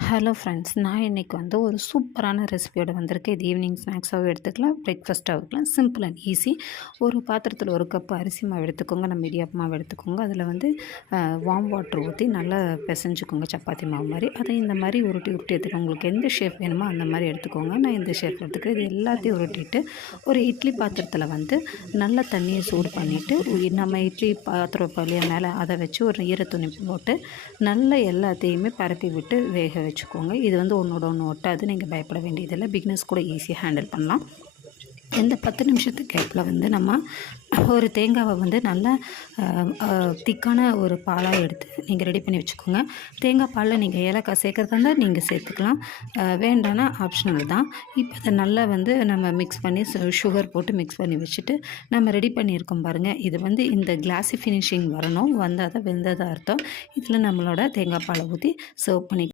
Hello friends, நான் இன்றைக்கி வந்து ஒரு சூப்பரான ரெசிபியோட வந்திருக்கேன். இது ஈவினிங் ஸ்நாக்ஸாகவும் எடுத்துக்கலாம், பிரேக்ஃபாஸ்ட்டாகவும் இருக்கலாம். Simple and easy. ஒரு பாத்திரத்தில் ஒரு கப் அரிசி மாவு எடுத்துக்கோங்க, நம்ம இடியாப்பு மாவு எடுத்துக்கோங்க. அதில் வந்து வார்ம் வாட்டர் ஊற்றி நல்லா பிசைஞ்சுக்கோங்க, சப்பாத்தி மாவு மாதிரி. அதை இந்த மாதிரி உருட்டி உருட்டி எடுத்துக்கோங்க. உங்களுக்கு எந்த ஷேப் வேணுமோ அந்த மாதிரி எடுத்துக்கோங்க. நான் இந்த ஷேப் எடுத்துக்கிறேன். இது எல்லாத்தையும் உருட்டிட்டு ஒரு இட்லி பாத்திரத்தில் வந்து நல்லா தண்ணியை சூடு பண்ணிவிட்டு, நம்ம இட்லி பாத்திரம் பள்ளிய மேலே அதை வச்சு ஒரு ஈரத்துணி போட்டு நல்லா எல்லாத்தையுமே பரப்பி விட்டு வேக வச்சுக்கோங்க. இது வந்து ஒன்றோட ஒன்று ஒட்டாது, நீங்கள் பயப்பட வேண்டியதில்லை. பிகினர்ஸ் கூட ஈஸியாக ஹேண்டில் பண்ணலாம். இந்த 10 நிமிஷத்து கேப்பில் வந்து நம்ம ஒரு தேங்காவை வந்து நல்லா திக்கான ஒரு பாலாக எடுத்து நீங்கள் ரெடி பண்ணி வச்சுக்கோங்க. தேங்காய் பாலில் நீங்கள் ஏலக்காய் சேர்க்குறதா இருந்தால் நீங்கள் சேர்த்துக்கலாம், வேண்டானா ஆப்ஷனல் தான். இப்போ அதை நல்லா வந்து நம்ம மிக்ஸ் பண்ணி சுகர் போட்டு மிக்ஸ் பண்ணி வச்சுட்டு நம்ம ரெடி பண்ணியிருக்கோம் பாருங்கள். இது வந்து இந்த கிளாஸி ஃபினிஷிங் வரணும், வந்தால் தான் வெந்ததாக அர்த்தம். இதில் நம்மளோட தேங்காய் பாலை ஊற்றி சர்வ் பண்ணி